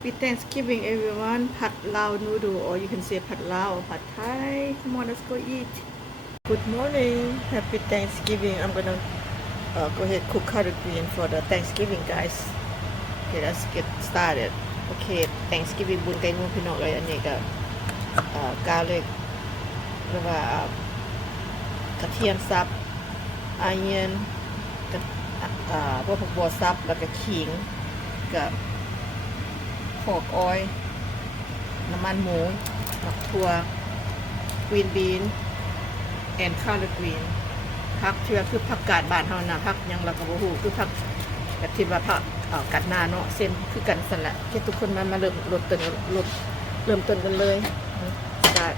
Happy Thanksgiving, everyone. Pad Lao noodle, or you can say Pad Lao, Pad Thai. Come on, let's go eat. Good morning. Happy Thanksgiving. I'm gonna go ahead cook collard green for the Thanksgiving, guys. Okay, let's get started. Okay, Thanksgiving บุญไก่งูพี่น้องเลยอันนี้ก็garlic หรือว่ากระเทียมสับ onion กับพวกผักบัวสับแล้วก็ขิงกับpork oil น้ำมันหมูผักถั่ว green bean and collard green ผักที่ว่าคือผักกาดบ้านเฮานะผักยังเราก็บ่ฮู้คือผักแบบที่ว่าผักกัดหน้าเนาะเส้นคือกันสั่นแหละให้ทุกคนมาเริ่มต้นกันเลยได้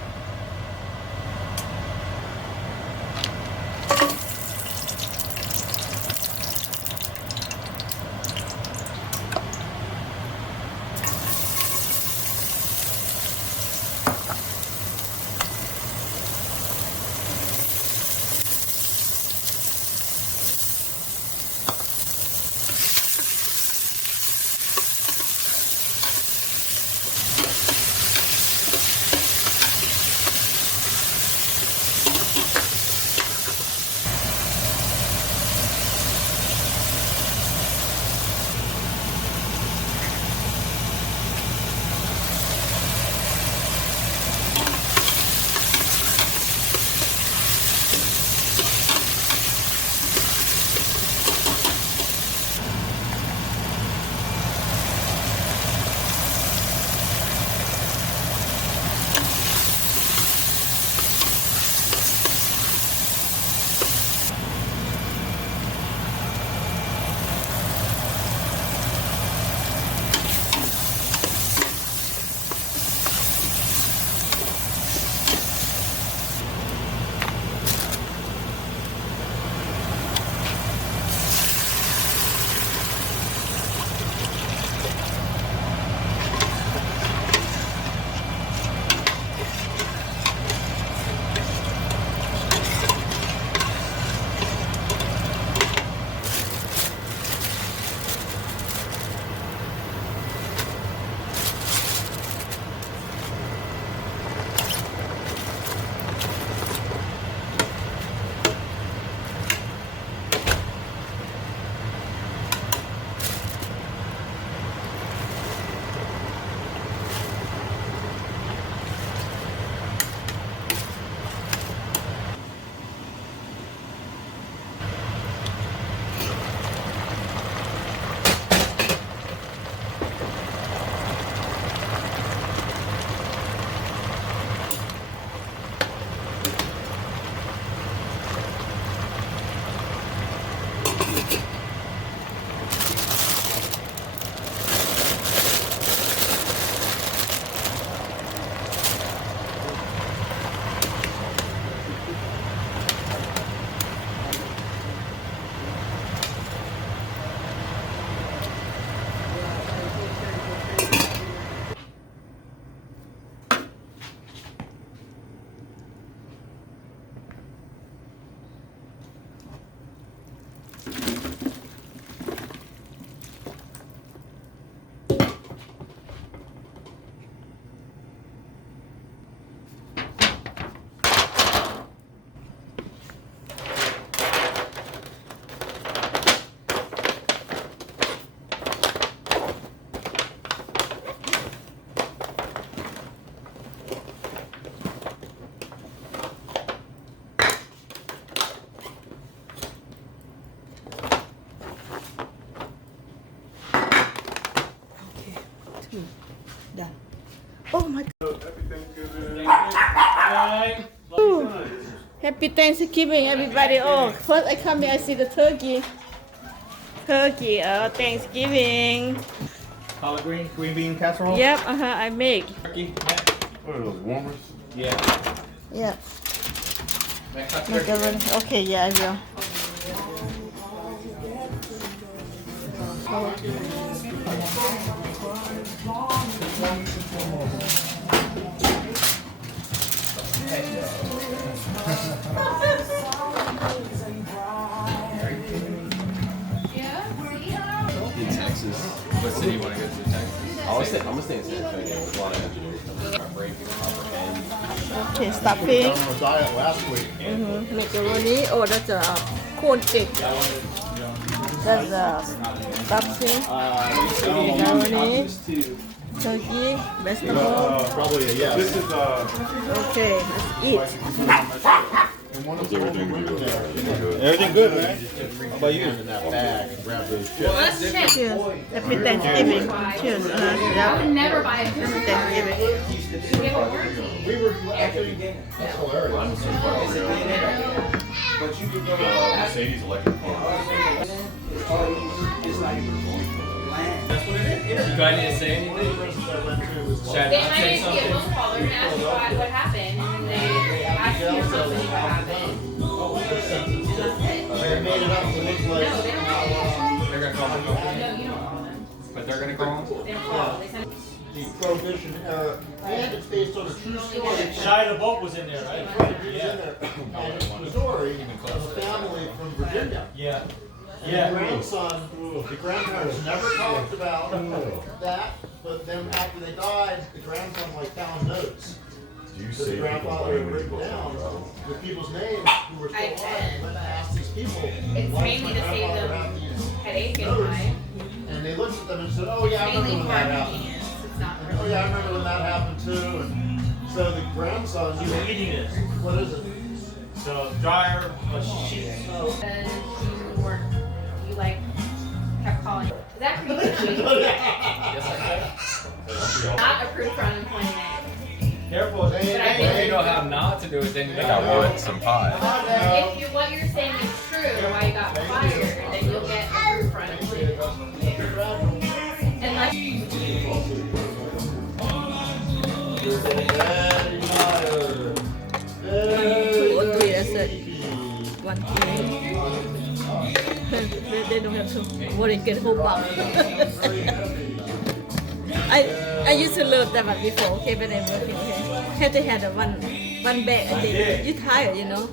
Done. Oh my God. Happy Thanksgiving, everybody. Oh, first I come here, I see the turkey. Thanksgiving. Collard green bean casserole. Yep, I make. Turkey. What are those warmers? Yeah. Yeah. Turkey. Macaroni. Okay, yeah, I will. In Texas. What city you want to go to? Texas? I was gonna stay in San Antonio. There's a lot of engineers coming. My brain can comprehend. Okay, stuffing. On a diet last week. Macaroni. Oh, that's a corn cake. That's a stuffing. Macaroni. Turkey. Vegetable. Probably a yes. This is Okay, let's eat. And one of the everything women good. there. Everything good, man? How about you? In that bag and grab those chips. Cheers. Happy Thanksgiving. Cheers. Yeah. Never buy a Happy Thanksgiving. We were actually, that's hilarious. Mercedes electric car. You guys didn't say anything? Should I They not might say need to give something? them a call. They're gonna ask you what happened, and they ask your company what happened. They made it up to look No, like. they don't call them. They're gonna call the company, No, you don't call them. but they're gonna call them? They don't call. They send. The Prohibition era, and it's based on a true story. Shia LaBeouf was in there, right? Yeah. And it's the story of a family from Virginia. Yeah. And the grandson, the grandparents never talked about that, but then after they died, the grandson like found notes. Do you that the say grandfather had written down with people's names who were still I alive, can, and went and but asked these people. It's why mainly does to my save grandfather them have these headache and notes? time. And they looked at them and said, oh yeah, I It's remember mainly when for that happened. convenience. It's not Oh really. yeah, I remember when that happened too. And so the grandson, You were eating this. what is it? So dryer, a sheet. Because you weren't, you like kept calling. Is that pretty much not approved for unemployment? Careful. But I If think you don't have not to do it, then you I want some pie. if you, what you're saying is true, why you got fired, then you'll get approved for unemployment. Unless Two or three, I said. One plate. They don't have to worry, get whole box. I used to love that one before, okay, when I'm working, okay. Had to have a one bag a day. You're tired, you know.